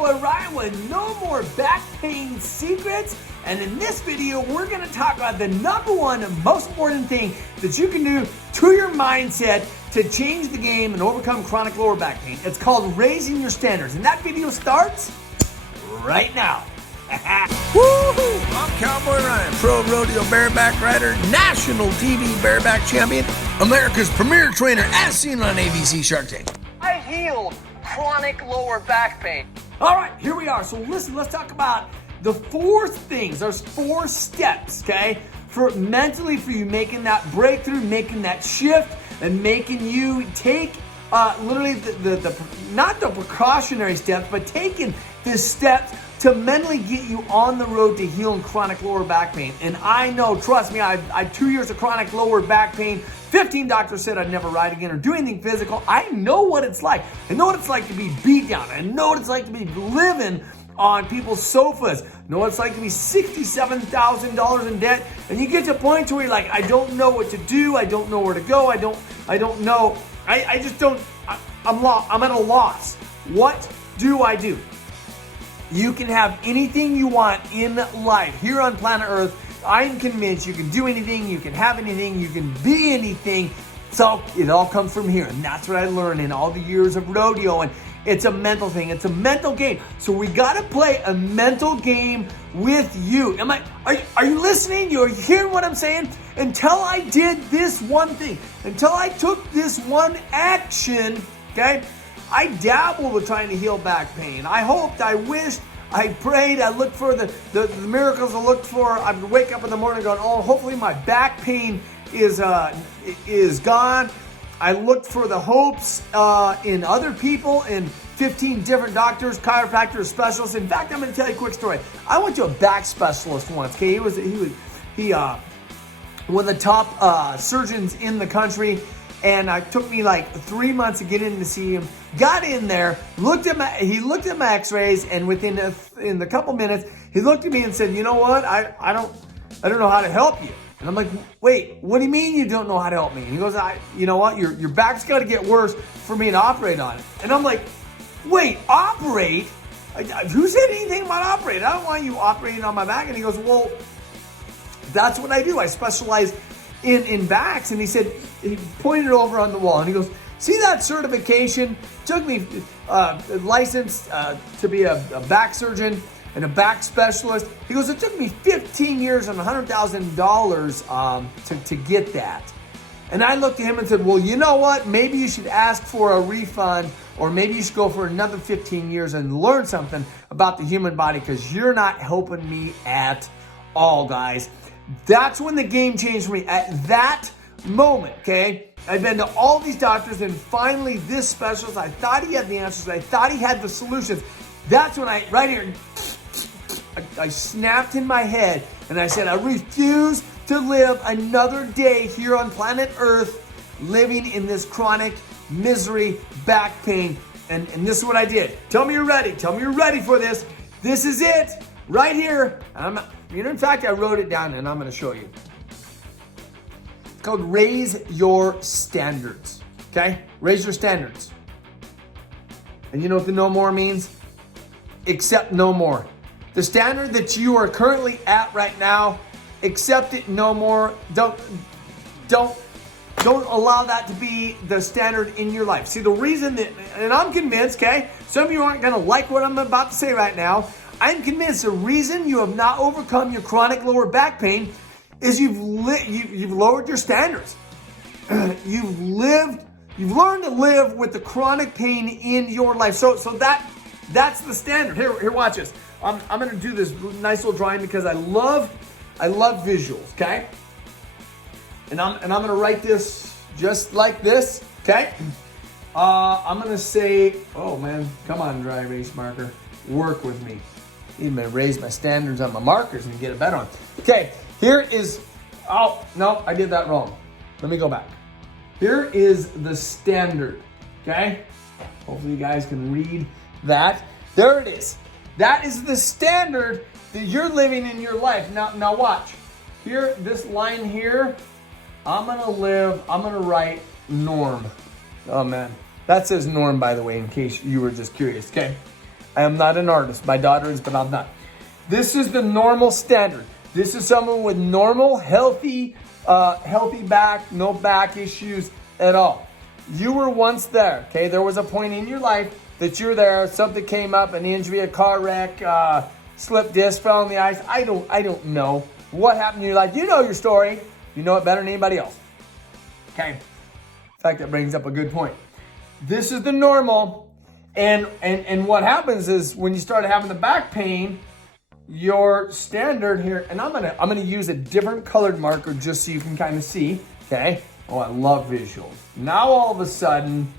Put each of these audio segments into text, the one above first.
Cowboy Ryan with no more back pain secrets. And in this video, we're going to talk about the number one most important thing that you can do to your mindset to change the game and overcome chronic lower back pain. It's called raising your standards. And that video starts right now. Woohoo! I'm Cowboy Ryan, pro rodeo bareback rider, national TV bareback champion, America's premier trainer as seen on ABC Shark Tank. I healed chronic lower back pain. All right, here we are. So listen, let's talk about the four things. There's 4 steps, okay? For mentally, for you making that breakthrough, making that shift, and making you take literally the not the precautionary steps, but taking the steps to mentally get you on the road to healing chronic lower back pain. And I know, trust me, I had 2 years of chronic lower back pain. 15 doctors said I'd never ride again or do anything physical. I know what it's like. I know what it's like to be beat down. I know what it's like to be living on people's sofas. I know what it's like to be $67,000 in debt. And you get to a point where you're like, I don't know what to do. I don't know where to go. I don't know. I just don't, I'm lost. I'm at a loss. What do I do? You can have anything you want in life here on planet Earth. I'm convinced you can do anything, you can have anything, you can be anything. So it all comes from here. And that's what I learned in all the years of rodeo. And it's a mental thing. It's a mental game. So we got to play a mental game with you. Are you listening? You're hearing what I'm saying? Until I did this one thing, until I took this one action, okay? I dabbled with trying to heal back pain. I hoped, I wished, I prayed, I looked for the miracles I looked for. I would wake up in the morning going, oh, hopefully my back pain is gone. I looked for the hopes in other people, in 15 different doctors, chiropractors, specialists. In fact, I'm going to tell you a quick story. I went to a back specialist once. Okay, he was one of the top surgeons in the country. And it took me like 3 months to get in to see him. Got in there, he looked at my x-rays, and within a couple minutes, he looked at me and said, you know what, I don't know how to help you. And I'm like, wait, what do you mean you don't know how to help me? And he goes, you know what, your back's got to get worse for me to operate on it. And I'm like, wait, operate? Who said anything about operate? I don't want you operating on my back. And he goes, well, that's what I do. I specialize in backs. And he said, he pointed over on the wall and he goes, see that certification? Took me licensed to be a back surgeon and a back specialist. He goes, it took me 15 years and $100,000 to get that. And I looked at him and said, well, you know what? Maybe you should ask for a refund, or maybe you should go for another 15 years and learn something about the human body, because you're not helping me at all, guys. That's when the game changed for me. At that moment, okay? I've been to all these doctors, and finally this specialist, I thought he had the answers. I thought he had the solutions. That's when right here, I snapped in my head and I said, I refuse to live another day here on planet Earth living in this chronic misery, back pain. And this is what I did. Tell me you're ready. Tell me you're ready for this. This is it right here. In fact, I wrote it down and I'm going to show you. It's called Raise Your Standards. Okay? Raise your standards. And you know what the no more means? Accept no more. The standard that you are currently at right now, accept it no more. Don't allow that to be the standard in your life. See, the reason that, and I'm convinced, okay, some of you aren't going to like what I'm about to say right now. I'm convinced the reason you have not overcome your chronic lower back pain is you've lowered your standards. You've learned to live with the chronic pain in your life. So that's the standard. Here, watch this. I'm going to do this nice little drawing because I love visuals, okay? And I'm going to write this just like this, okay? I'm going to say, oh man, come on, dry erase marker, work with me. Even to raise my standards on my markers and get it better on. Okay, here is, oh, no, I did that wrong. Let me go back. Here is the standard, okay? Hopefully you guys can read that. There it is. That is the standard that you're living in your life. Now watch. Here, this line here, I'm gonna write norm. Oh man, that says norm, by the way, in case you were just curious, okay? I am not an artist. My daughter is, but I'm not. This is the normal standard. This is someone with normal, healthy back, no back issues at all. You were once there, okay? There was a point in your life that you're there, something came up, an injury, a car wreck, slipped disc, fell on the ice. I don't know what happened in your life. You know your story. You know it better than anybody else. Okay? In fact, that brings up a good point. This is the normal, and what happens is when you start having the back pain, your standard here, and I'm gonna use a different colored marker just so you can kind of see, okay? Oh, I love visuals. Now all of a sudden,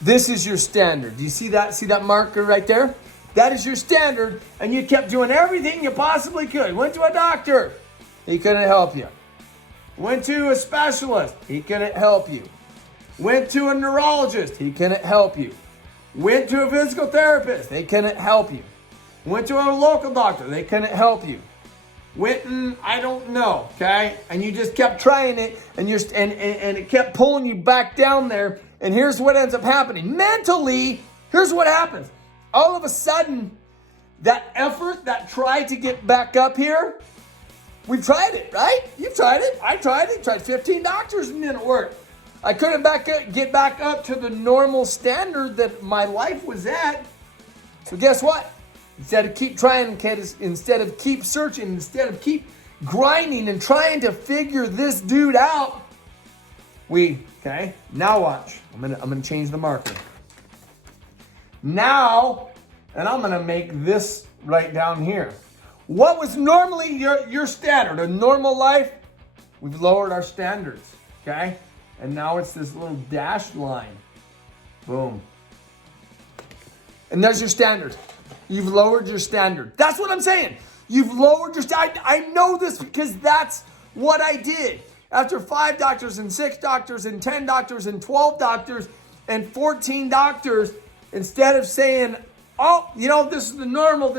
this is your standard. Do you see that? See that marker right there? That is your standard, and you kept doing everything you possibly could. Went to a doctor, he couldn't help you. Went to a specialist, he couldn't help you. Went to a neurologist, he couldn't help you. Went to a physical therapist, they couldn't help you. Went to a local doctor, they couldn't help you. Went and I don't know, okay? And you just kept trying it, and it kept pulling you back down there. And here's what ends up happening. Mentally, here's what happens. All of a sudden, that effort, that try to get back up here, we've tried it, right? You've tried it. I tried it. Tried 15 doctors and it didn't work. I couldn't get back up to the normal standard that my life was at. So guess what? Instead of keep trying, instead of keep searching, instead of keep grinding and trying to figure this dude out, okay, now watch. I'm gonna change the marker. Now, and I'm gonna make this right down here. What was normally your standard, a normal life, we've lowered our standards, okay? And now it's this little dashed line. Boom. And there's your standard. You've lowered your standard. That's what I'm saying. You've lowered your standard. I know this because that's what I did. After 5 doctors and 6 doctors and 10 doctors and 12 doctors and 14 doctors, instead of saying, oh, this is the normal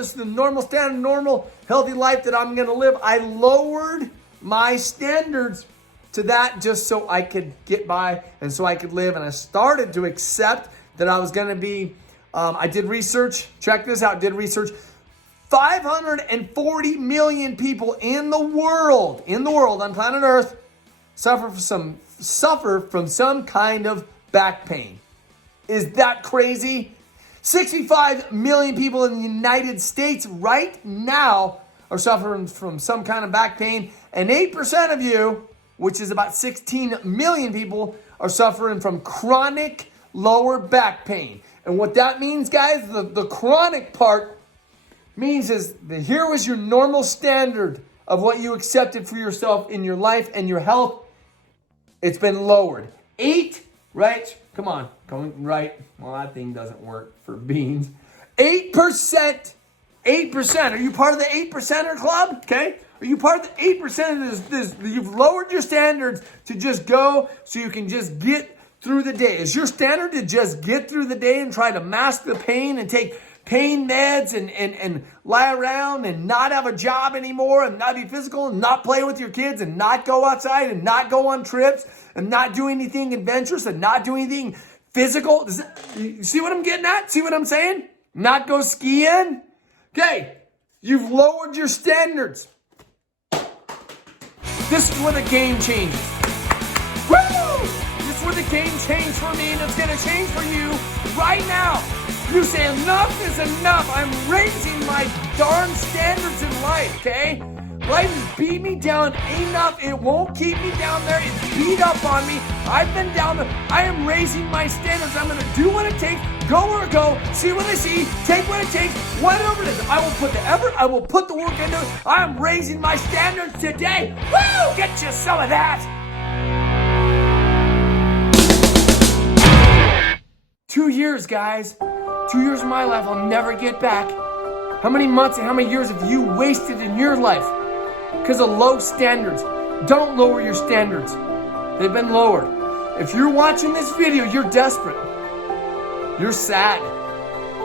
standard, normal, healthy life that I'm going to live, I lowered my standards to that just so I could get by and so I could live. And I started to accept that I was going to be, I did research, check this out, 540 million people in the world on planet Earth suffer from some kind of back pain. Is that crazy? 65 million people in the United States right now are suffering from some kind of back pain, and 8% of you, which is about 16 million people, are suffering from chronic lower back pain. And what that means, guys, the chronic part means is that here was your normal standard of what you accepted for yourself in your life and your health. It's been lowered. 8, right? Come on, going right. Well, that thing doesn't work for beans. 8%. 8%. Are you part of the 8%er club? Okay. Are you part of the 8% of this? You've lowered your standards to just go so you can just get through the day. Is your standard to just get through the day and try to mask the pain and take pain meds and lie around and not have a job anymore and not be physical and not play with your kids and not go outside and not go on trips and not do anything adventurous and not do anything physical? You see what I'm getting at? See what I'm saying? Not go skiing? Okay, you've lowered your standards. This is where the game changes. Woo! This is where the game changed for me, and it's going to change for you right now. You say enough is enough. I'm raising my darn standards in life, okay? Life has beat me down enough. It won't keep me down there. It's beat up on me. I've been down there. I am raising my standards. I'm going to do what it takes, go where it go, see what I see, take what it takes, whatever it is. I will put the effort. I will put the work into it. I am raising my standards today. Woo! Get you some of that. 2 years, guys. 2 years of my life I'll never get back. How many months and how many years have you wasted in your life because of low standards? Don't lower your standards. They've been lowered. If you're watching this video, you're desperate. You're sad.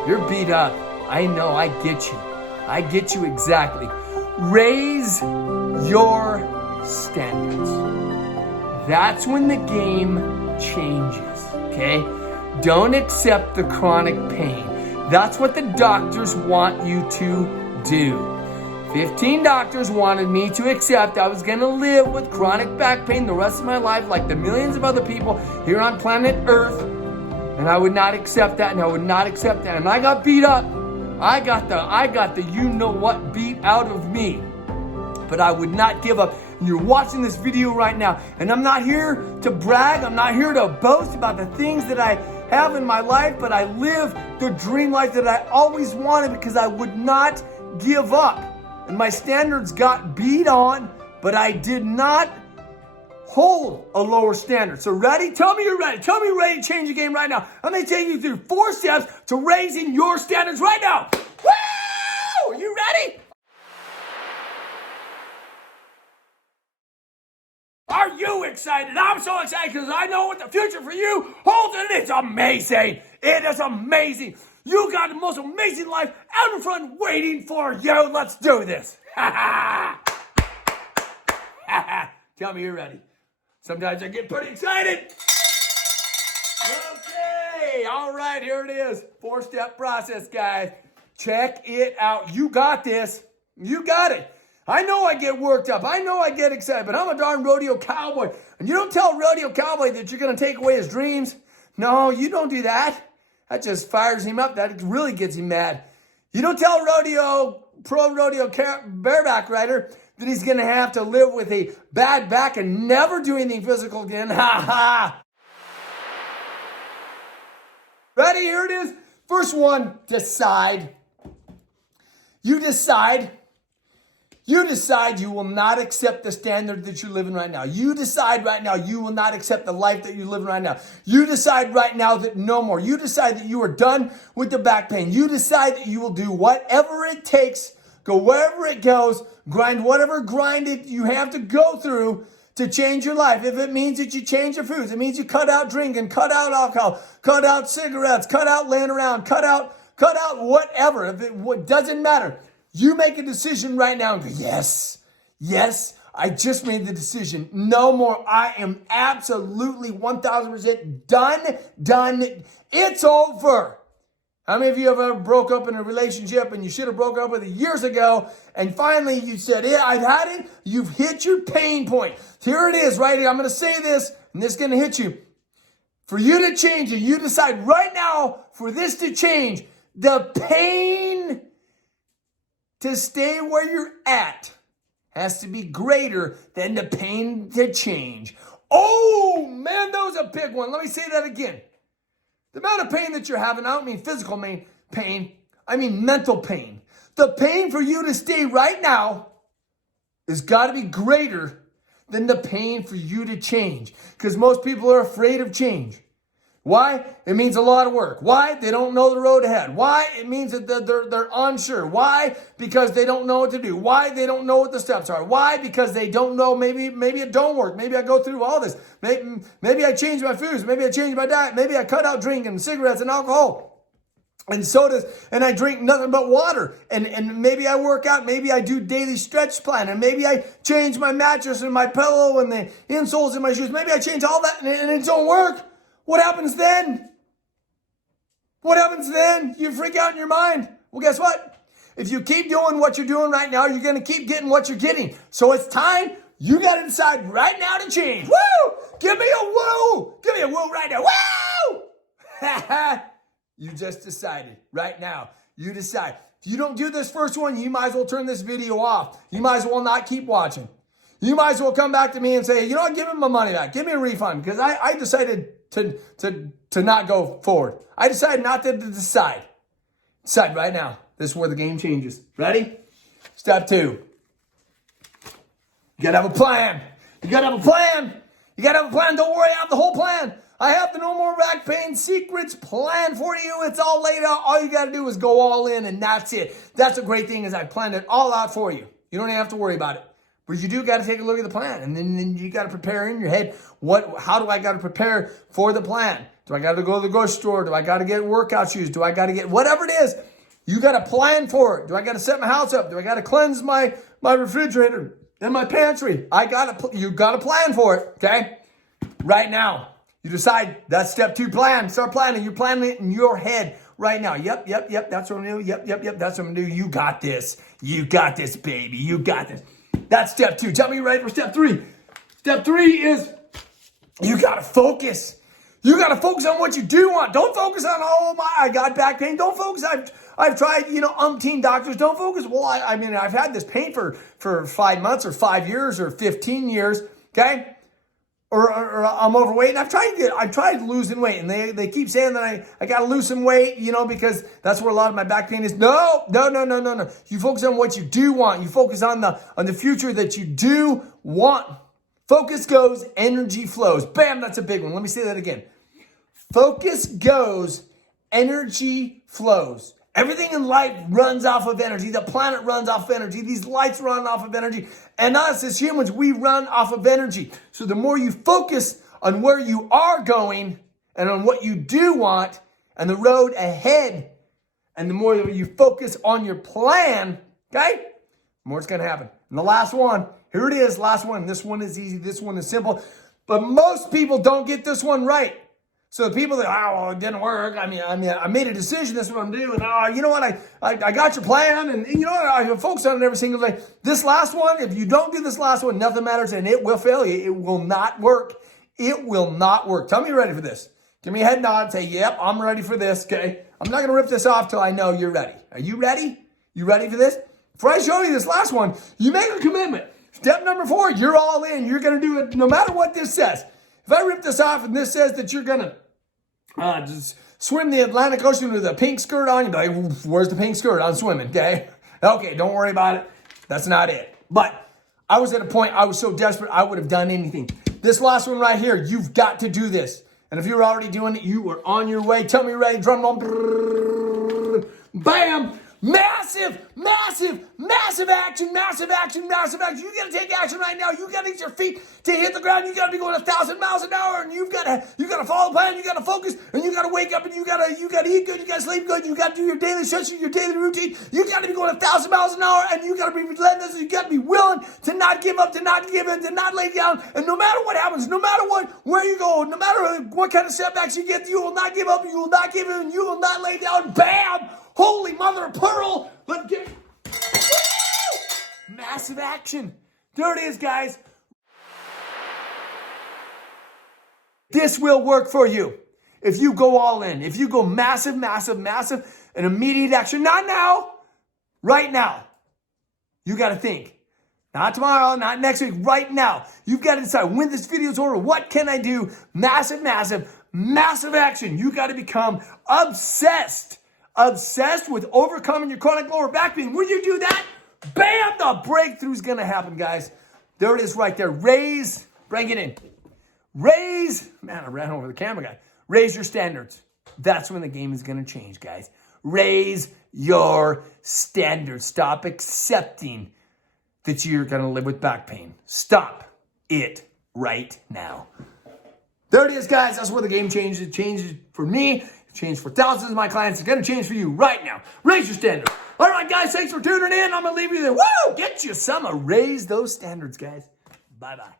You're beat up. I know, I get you. I get you exactly. Raise your standards. That's when the game changes, okay? Don't accept the chronic pain. That's what the doctors want you to do. 15 doctors wanted me to accept I was going to live with chronic back pain the rest of my life like the millions of other people here on planet Earth. And I would not accept that, and I would not accept that. And I got beat up. I got the you know what beat out of me. But I would not give up. And you're watching this video right now, and I'm not here to brag. I'm not here to boast about the things that I have in my life, but I live the dream life that I always wanted because I would not give up. And my standards got beat on, but I did not hold a lower standard. So ready? Tell me you're ready. Tell me you're ready to change the game right now. I'm going to take you through 4 steps to raising your standards right now. Woo! Are you ready? Are you excited? I'm so excited because I know what the future for you holds, and it's amazing. It is amazing. You got the most amazing life out in front waiting for you. Let's do this. Tell me you're ready. Sometimes I get pretty excited. Okay, all right, here it is. 4-step process, guys. Check it out. You got this. You got it. I know I get worked up. I know I get excited, but I'm a darn rodeo cowboy. And you don't tell rodeo cowboy that you're going to take away his dreams. No, you don't do that. That just fires him up. That really gets him mad. You don't tell pro rodeo bareback rider that he's going to have to live with a bad back and never do anything physical again. Ha ha. Ready? Here it is. First one, decide. You decide you will not accept the standard that you're living right now. You decide right now you will not accept the life that you're living right now. You decide right now that no more. You decide that you are done with the back pain. You decide that you will do whatever it takes, go wherever it goes, grind whatever grind it you have to go through to change your life. If it means that you change your foods, it means you cut out drinking, cut out alcohol, cut out cigarettes, cut out laying around, cut out whatever. If it doesn't matter. You make a decision right now and go, yes, I just made the decision. No more. I am absolutely 1,000% done. It's over. How many of you have ever broke up in a relationship and you should have broke up with it years ago, and finally you said, yeah, I've had it. You've hit your pain point. Here it is right here. I'm going to say this, and this is going to hit you. For you to change it, you decide right now for this to change. The pain to stay where you're at has to be greater than the pain to change. Oh, man, that was a big one. Let me say that again. The amount of pain that you're having, I don't mean physical pain, I mean mental pain. The pain for you to stay right now has got to be greater than the pain for you to change. Because most people are afraid of change. Why? It means a lot of work. Why? They don't know the road ahead. Why? It means that they're unsure. Why? Because they don't know what to do. Why? They don't know what the steps are. Why? Because they don't know. Maybe it don't work. Maybe I go through all this. Maybe I change my foods. Maybe I change my diet. Maybe I cut out drinking, cigarettes, and alcohol, and sodas, and I drink nothing but water. And maybe I work out. Maybe I do daily stretch plan. And maybe I change my mattress and my pillow and the insoles in my shoes. Maybe I change all that and it don't work. What happens then? What happens then? You freak out in your mind. Well, guess what? If you keep doing what you're doing right now, you're going to keep getting what you're getting. So it's time. You got to decide right now to change. Woo! Give me a woo! Give me a woo right now. Woo! You just decided right now. You decide. If you don't do this first one, you might as well turn this video off. You might as well not keep watching. You might as well come back to me and say, you know what, give me my money back. Give me a refund because I decided to not go forward. I decided not to decide. Decide right now. This is where the game changes. Ready? Step 2. You got to have a plan. You got to have a plan. You got to have a plan. Don't worry, I have the whole plan. I have the No More Back Pain Secrets plan for you. It's all laid out. All you got to do is go all in, and that's it. That's a great thing is I planned it all out for you. You don't even have to worry about it. But you do got to take a look at the plan, and then you got to prepare in your head. How do I got to prepare for the plan? Do I got to go to the grocery store? Do I got to get workout shoes? Do I got to get whatever it is? You got to plan for it. Do I got to set my house up? Do I got to cleanse my refrigerator and my pantry? You got to plan for it, okay? Right now, you decide that's step 2 plan. Start planning. You're planning it in your head right now. Yep, that's what I'm gonna do. Yep, that's what I'm gonna do. You got this. You got this, baby. You got this. That's step 2. Tell me you're ready for step 3. Step 3 is you gotta focus. You gotta focus on what you do want. Don't focus on, I got back pain. Don't focus. I've tried, umpteen doctors. Don't focus. Well, I mean, I've had this pain for 5 months or 5 years or 15 years. Okay. Or I'm overweight, and I've tried losing weight, and they keep saying that I got to lose some weight, because that's where a lot of my back pain is. No. You focus on what you do want. You focus on the future that you do want. Focus goes, energy flows. Bam, that's a big one. Let me say that again. Focus goes, energy flows. Everything in life runs off of energy. The planet runs off of energy. These lights run off of energy. And us as humans, we run off of energy. So the more you focus on where you are going and on what you do want and the road ahead, and the more that you focus on your plan, okay, the more it's going to happen. And the last one, here it is, last one. This one is easy. This one is simple. But most people don't get this one right. So the people that, it didn't work. I made a decision. This is what I'm doing. You know what? I got your plan, and you know what? I focus on it every single day. This last one, if you don't do this last one, nothing matters, and it will fail you. It will not work. It will not work. Tell me you're ready for this. Give me a head nod. Say, yep, I'm ready for this. Okay. I'm not going to rip this off till I know you're ready. Are you ready? You ready for this? Before I show you this last one, you make a commitment. Step number 4, you're all in. You're going to do it no matter what this says. If I rip this off and this says that you're going to just swim the Atlantic Ocean with a pink skirt on, you're like, where's the pink skirt? I'm swimming, okay? Okay, don't worry about it. That's not it. But I was at a point, I was so desperate, I would have done anything. This last one right here, you've got to do this. And if you're already doing it, you are on your way. Tell me you're ready. Drum roll. Bam! Massive action. You got to take action right now. You got to get your feet to hit the ground. You got to be going 1,000 miles an hour, and you got to follow the plan. You got to focus, and you got to wake up, and you got to eat good. You got to sleep good. You got to do your daily stretching, your daily routine. You got to be going 1,000 miles an hour, and you got to be relentless. You got to be willing to not give up, to not give in, to not lay down. And no matter what happens, no matter where you go, no matter what kind of setbacks you get, you will not give up. You will not give in. You will not lay down. Bam! Holy mother of pearl! Let's get massive action. There it is, guys. This will work for you if you go all in. If you go massive, and immediate action. Not now. Right now. You got to think. Not tomorrow, not next week. Right now. You've got to decide when this video is over. What can I do? Massive action. You got to become obsessed with overcoming your chronic lower back pain. When you do that, bam, the breakthrough's going to happen, guys. There it is right there. Bring it in. Man, I ran over the camera guy. Raise your standards. That's when the game is going to change, guys. Raise your standards. Stop accepting that you're going to live with back pain. Stop it right now. There it is, guys. That's where the game changes. It changes for me. Change for thousands of my clients. It's going to change for you right now. Raise your standards. All right, guys, thanks for tuning in. I'm going to leave you there. Woo! Get you some. Raise those standards, guys. Bye-bye.